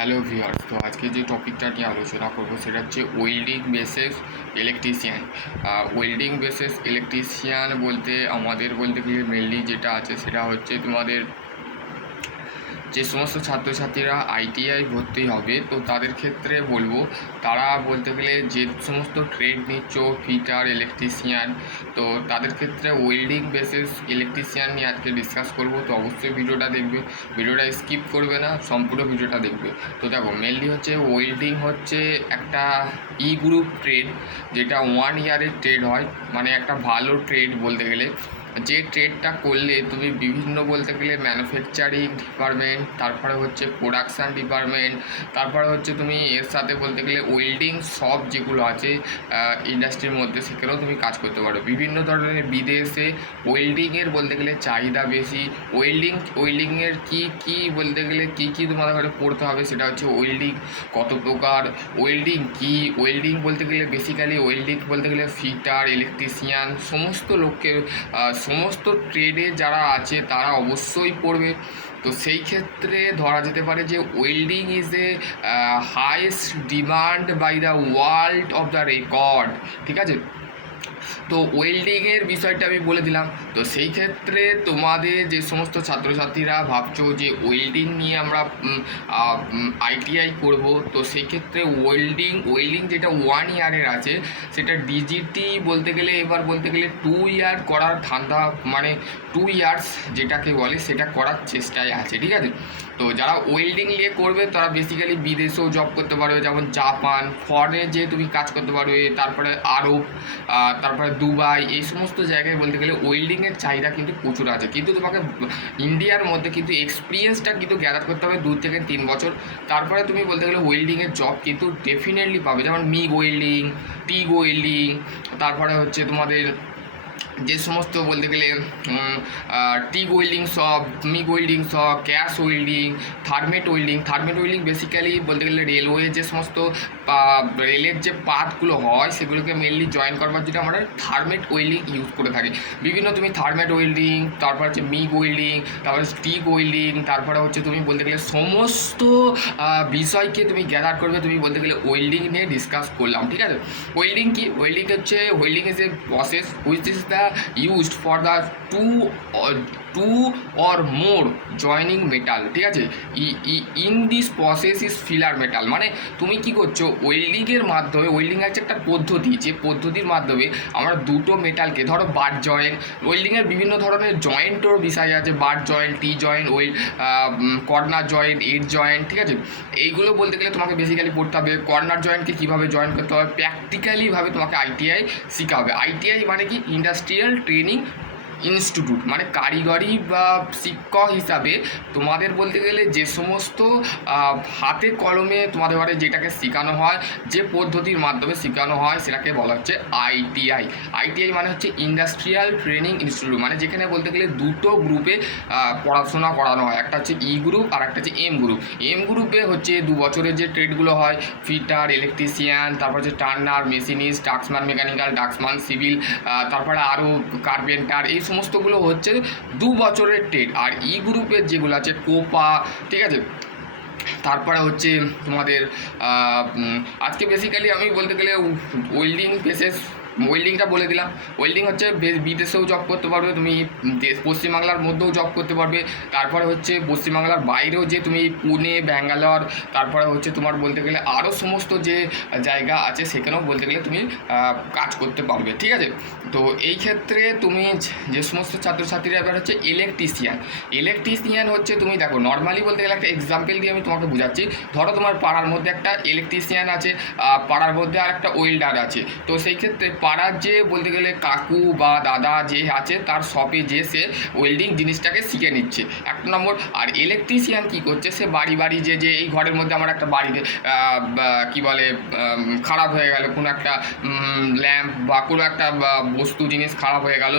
Hello viewers তো আজকে যে টপিকটা নিয়ে আলোচনা করব সেটা হচ্ছে welding bases electrician welding bases electrician বলতে আমাদের বলতে গেলে মেনলি যেটা আছে সেটা হচ্ছে তোমাদের যে সমস্ত ছাত্রছাত্রীরা আইটিআই ভর্তি হবে, তো তাদের ক্ষেত্রে বলব, তারা বলতে গেলে যে সমস্ত ট্রেড নিচ্ছ ফিটার ইলেকট্রিশিয়ান তো তাদের ক্ষেত্রে ওয়েল্ডিং বেসিস ইলেকট্রিশিয়ান নিয়ে আজকে ডিসকাস করব, তো অবশ্যই ভিডিওটা দেখবে। ভিডিওটা স্কিপ করবে না, সম্পূর্ণ ভিডিওটা দেখবে। তো দেখো মেনলি হচ্ছে ওয়েল্ডিং হচ্ছে একটা ই গ্রুপ ট্রেড যেটা ওয়ান ইয়ারের ট্রেড হয় মানে একটা ভালো ট্রেড বলতে গেলে। যে ট্রেডটা করলে তুমি বিভিন্ন বলতে গেলে ম্যানুফ্যাকচারিং ডিপার্টমেন্ট তারপরে হচ্ছে প্রোডাকশান ডিপার্টমেন্ট তারপরে হচ্ছে তুমি এর সাথে বলতে গেলে ওয়েল্ডিং সব যেগুলো আছে ইন্ডাস্ট্রির মধ্যে সেখানেও তুমি কাজ করতে পারো। বিভিন্ন ধরনের বিদেশে ওয়েল্ডিংয়ের বলতে গেলে চাহিদা বেশি। ওয়েল্ডিং ওয়েল্ডিংয়ের কী কী বলতে গেলে কী কী তোমাদের ঘরে পড়তে হবে সেটা হচ্ছে ওয়েল্ডিং কত প্রকার ওয়েল্ডিং কী ওয়েল্ডিং বলতে গেলে বেসিক্যালি ওয়েল্ডিং বলতে গেলে ফিটার ইলেকট্রিশিয়ান সমস্ত লোককে সমস্ত ট্রেডে যারা আছে, তারা অবশ্যই পড়বে। তো সেই ক্ষেত্রে ধরা যেতে পারে যে welding is a highest demand by the world of the record ঠিক আছে? তো ওয়েল্ডিংয়ের বিষয়টা আমি বলে দিলাম। তো সেই ক্ষেত্রে তোমাদের যে সমস্ত ছাত্রছাত্রীরা ভাবছ যে ওয়েল্ডিং নিয়ে আমরা আইটিআই করব, তো সেই ক্ষেত্রে ওয়েল্ডিং ওয়েল্ডিং যেটা ওয়ান ইয়ারের আছে, সেটা ডিজিটি বলতে গেলে, এবার বলতে গেলে টু ইয়ার করার ধান্দা মানে টু ইয়ার্স যেটাকে বলে, সেটা করার চেষ্টায় আছে, ঠিক আছে? তো যারা ওয়েল্ডিং নিয়ে করবে, তারা বেসিক্যালি বিদেশেও জব করতে পারবে, যেমন জাপান ফরেনে যে তুমি কাজ করতে পারবে, তারপরে আরব তারপরে দুবাই, এই সমস্ত জায়গায় বলতে গেলে ওয়েল্ডিংয়ের চাহিদা কিন্তু প্রচুর আছে। কিন্তু তোমাকে ইন্ডিয়ার মধ্যে কিন্তু এক্সপিরিয়েন্সটা কিন্তু গ্যাদার করতে হবে দু থেকে তিন বছর। তারপরে তুমি বলতে গেলে ওয়েল্ডিংয়ের জব কিন্তু ডেফিনেটলি পাবে। যেমন মিগ ওয়েল্ডিং টিগ ওয়েল্ডিং তারপরে হচ্ছে তোমাদের যে সমস্ত বলতে গেলে টিগ ওয়েল্ডিং সব মিগ ওয়েল্ডিং সব cash welding thermite welding thermite welding basically বলতে গেলে রেলওয়ে যে সমস্ত রেলের যে পাতগুলো হয়, সেগুলোকে মেনলি জয়েন করবার জন্য আমরা থার্মেট ওয়েল্ডিং ইউজ করে থাকি। বিভিন্ন তুমি থার্মেট ওয়েল্ডিং তারপর হচ্ছে মিগ ওয়েল্ডিং তারপরে স্টিক ওয়েল্ডিং তারপরে হচ্ছে তুমি বলতে গেলে সমস্ত বিষয়কে তুমি গ্যাদার করবে, তুমি বলতে গেলে ওয়েল্ডিং নিয়ে ডিসকাস করলাম, ঠিক আছে? ওয়েল্ডিং কি? ওয়েল্ডিং হচ্ছে welding is a process which is the used for the two two or more joining metal ঠিক আছে? In this process is filler metal মানে তুমি কি করছ? ওয়েল্ডিংয়ের মাধ্যমে ওয়েল্ডিং হচ্ছে একটা পদ্ধতি, যে পদ্ধতির মাধ্যমে আমরা দুটো মেটালকে ধরো বার জয়েন্ট ওয়েল্ডিংয়ের বিভিন্ন ধরনের জয়েন্টও বিষয় আছে, বার joint T joint well corner joint edge joint ঠিক আছে? এইগুলো বলতে গেলে তোমাকে বেসিক্যালি পড়তে হবে কর্নার জয়েন্টকে কীভাবে জয়েন করতে হবে? প্র্যাকটিক্যালিভাবে তোমাকে আইটিআই শেখাবে। আইটিআই মানে কি? ইন্ডাস্ট্রিয়াল ট্রেনিং ইনস্টিটিউট মানে কারিগরি বা শিক্ষক হিসাবে তোমাদের বলতে গেলে যে সমস্ত হাতে কলমে তোমাদের ঘরে যেটাকে শেখানো হয়, যে পদ্ধতির মাধ্যমে শেখানো হয় সেটাকে বলা হচ্ছে আইটিআই আইটিআই মানে হচ্ছে ইন্ডাস্ট্রিয়াল ট্রেনিং ইনস্টিটিউট মানে যেখানে বলতে গেলে দুটো গ্রুপে পড়াশোনা করানো হয়, একটা হচ্ছে ই গ্রুপ আর একটা হচ্ছে এম গ্রুপ এম গ্রুপে হচ্ছে দু বছরের যে ট্রেডগুলো হয় ফিটার ইলেকট্রিশিয়ান তারপর হচ্ছে turner machinist draughtsman mechanical draughtsman civil তারপরে আরও কার্পেন্টার এই সমস্তগুলো হচ্ছে দু বছরের ট্রেড আর ই গ্রুপের যেগুলো আছে কোপা ঠিক আছে? তারপরে হচ্ছে তোমাদের আজকে বেসিক্যালি আমি বলতে গেলে ওয়েল্ডিং পেসেস ওয়েল্ডিংটা বলে দিলাম। ওয়েল্ডিং হচ্ছে বিদেশেও জব করতে পারবে, তুমি পশ্চিমবাংলার মধ্যেও জব করতে পারবে। তারপরে হচ্ছে পশ্চিমবাংলার বাইরেও যে তুমি পুনে, ব্যাঙ্গালোর, তারপরে হচ্ছে তোমার বলতে গেলে আরও সমস্ত যে জায়গা আছে, সেখানেও বলতে গেলে তুমি কাজ করতে পারবে, ঠিক আছে? তো এই ক্ষেত্রে তুমি যে সমস্ত ছাত্রছাত্রীরা এবার হচ্ছে ইলেকট্রিশিয়ান ইলেকট্রিশিয়ান হচ্ছে তুমি দেখো নর্মালি বলতে গেলে একটা এক্সাম্পল দিয়ে আমি তোমাকে বোঝাচ্ছি। ধরো তোমার পাড়ার মধ্যে একটা ইলেকট্রিশিয়ান আছে পাড়ার মধ্যে আর একটা ওয়েল্ডার আছে। তো সেই ক্ষেত্রে পাড়ার যে বলতে গেলে কাকু বা দাদা যে আছে, তার শপে যে সে ওয়েল্ডিং জিনিসটাকে শিখে নিচ্ছে। এক নম্বর, আর ইলেকট্রিশিয়ান কি করছে? সে বাড়ি বাড়ি যে যে এই ঘরের মধ্যে আমার একটা বাড়িতে কি বলে খারাপ হয়ে গেল, কোনো একটা ল্যাম্প বা কোনো একটা বস্তু, জিনিস খারাপ হয়ে গেল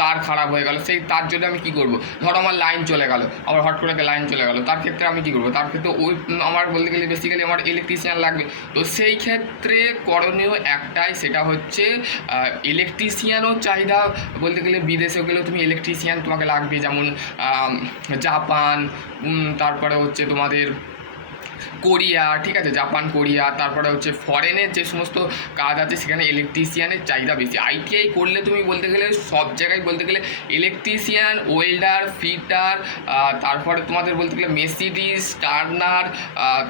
তার খারাপ হয়ে গেল, সেই, তার জন্য আমি কি করব? ধরো আমার লাইন চলে গেল, আমার হট করে লাইন চলে গেল, তার ক্ষেত্রে আমি কি করব? তার ক্ষেত্রে ওই আমার বলতে গেলে বেসিক্যালি আমার ইলেকট্রিশিয়ান লাগবে। তো সেই ক্ষেত্রে করণীয় একটাই, সেটা হচ্ছে ইলেকট্রিশিয়ানও চাহিদা বলতে গেলে বিদেশে গেলেও তুমি ইলেকট্রিশিয়ান তোমাকে লাগবে। যেমন জাপান তারপরে হচ্ছে তোমাদের কোরিয়া, ঠিক আছে? জাপান, কোরিয়া, তারপরে হচ্ছে ফরেনের যে সমস্ত কাজ আছে, সেখানে ইলেকট্রিশিয়ানের চাহিদা বেশি। আইটিআই করলে তুমি বলতে গেলে, সব জায়গায় বলতে গেলে ইলেকট্রিশিয়ান ওয়েল্ডার ফিটার তারপরে তোমাদের বলতে গেলে মেসিডিস টার্নার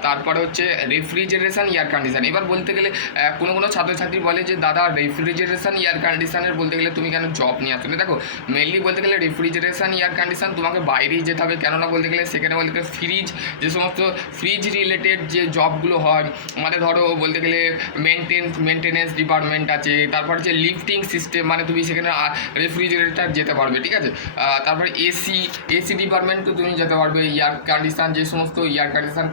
তারপরে হচ্ছে রেফ্রিজারেশন এয়ার কন্ডিশন এবার বলতে গেলে কোনো কোনো ছাত্রছাত্রী বলে যে, দাদা রেফ্রিজারেশন এয়ার কন্ডিশনের বলতে গেলে তুমি কেন জব নিয়ে আসো না দেখো মেনলি বলতে গেলে রেফ্রিজারেশন এয়ার কন্ডিশন তোমাকে বাইরেই যেতে হবে। কেননা বলতে গেলে সেখানে বলতে গেলে ফ্রিজ যে সমস্ত ফ্রিজ রিলেটেড যে জবগুলো হয় মানে ধরো বলতে গেলে মেনটেন মেনটেনেন্স ডিপার্টমেন্ট আছে, তারপর হচ্ছে লিফটিং সিস্টেম মানে তুমি সেখানে রেফ্রিজারেটার যেতে পারবে, ঠিক আছে? তারপরে এসি এসি ডিপার্টমেন্টও তুমি যেতে পারবে এয়ার কন্ডিশন যে সমস্ত এয়ার কন্ডিশন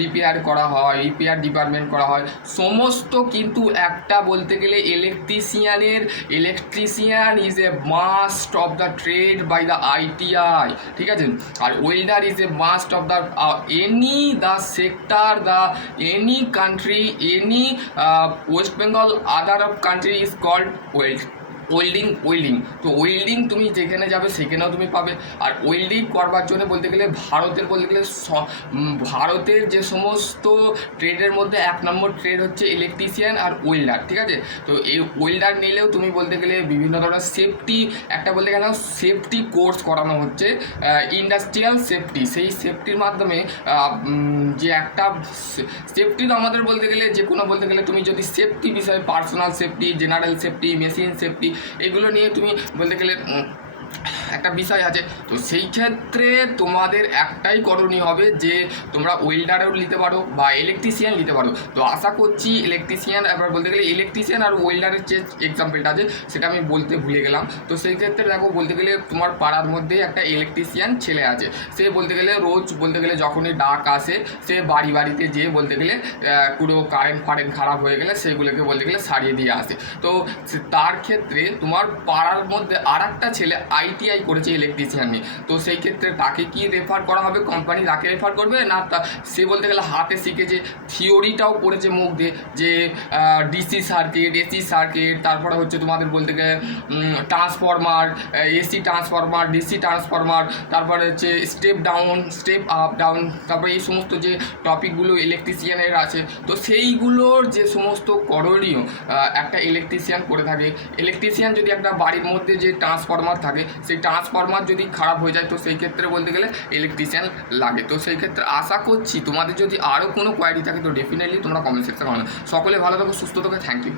রিপেয়ার করা হয় রিপেয়ার ডিপার্টমেন্ট করা হয়, সমস্ত কিন্তু একটা বলতে গেলে ইলেকট্রিশিয়ানের electrician is a must of the trade by the ITI ঠিক আছে? আর welder is a must of the any the sector the any country any West Bengal other of country is called weld welding welding তো welding তুমি যেখানে যাবে, সেখানেও তুমি পাবে। আর welding করবার জন্য বলতে গেলে ভারতের বলতে গেলে ভারতের যে সমস্ত ট্রেডের মধ্যে এক নম্বর ট্রেড হচ্ছে ইলেকট্রিশিয়ান আর ওয়েল্ডার ঠিক আছে? তো এই ওয়েল্ডার নিলেও তুমি বলতে গেলে বিভিন্ন ধরনের সেফটি একটা বলতে গেলে সেফটি কোর্স করানো হচ্ছে ইন্ডাস্ট্রিয়াল সেফটি সেই সেফটির মাধ্যমে যে একটা সেফটি তো আমাদের বলতে গেলে যে কোনো বলতে গেলে তুমি যদি সেফটি বিষয়ে personal safety general safety machine safety এগুলো নিয়ে তুমি বলতে গেলে উম, একটা বিষয় আছে। তো সেই ক্ষেত্রে তোমাদের একটাই করণীয় হবে যে, তোমরা ওয়েল্ডারও নিতে পারো বা ইলেকট্রিশিয়ান নিতে পারো। তো আশা করছি ইলেকট্রিশিয়ান এবার বলতে গেলে ইলেকট্রিশিয়ান আর ওয়েল্ডারের যে এক্সাম্পলটা আছে, সেটা আমি বলতে ভুলে গেলাম। তো সেই ক্ষেত্রে দেখো, বলতে গেলে তোমার পাড়ার মধ্যেই একটা ইলেকট্রিশিয়ান ছেলে আছে। সে বলতে গেলে রোজ, বলতে গেলে যখনই ডাক আসে, সে বাড়ি বাড়িতে যেয়ে বলতে গেলে পুরো কারেন্ট ফারেন্ট খারাপ হয়ে গেলে সেগুলোকে বলতে গেলে সারিয়ে দিয়ে আসে। তো তার ক্ষেত্রে তোমার পাড়ার মধ্যে আর একটা ছেলে আইটিআই করেছে ইলেকট্রিশিয়ান তো সেই ক্ষেত্রে তাকে কি রেফার করা হবে? কোম্পানি তাকে রেফার করবে? না তা সে বলতে গেলে হাতে শিখেছে থিওরিটাও পড়েছে মুখ দিয়ে যে ডিসি সার্কিট এসি সার্কিট তারপরে হচ্ছে তোমাদের বলতে গেলে transformer AC transformer DC transformer তারপরে হচ্ছে step down step up down তারপরে এই সমস্ত যে টপিকগুলো ইলেকট্রিশিয়ানের আছে, তো সেইগুলোর যে সমস্ত করণীয় একটা ইলেকট্রিশিয়ান করে থাকে। ইলেকট্রিশিয়ান যদি একটা বাড়ির মধ্যে যে ট্রান্সফরমার থাকে, সেই ট্রান্সফরমার যদি খারাপ হয়ে যায়, তো সেই ক্ষেত্রে বলতে গেলে ইলেকট্রিশিয়ান লাগে। তো সেই ক্ষেত্রে আশা করছি তোমাদের যদি আরও কোনো কোয়ারি থাকে, তো ডেফিনেটলি তোমরা কমেন্ট সেকশন সকলে ভালো থাকো, সুস্থ থাকো থ্যাংক ইউ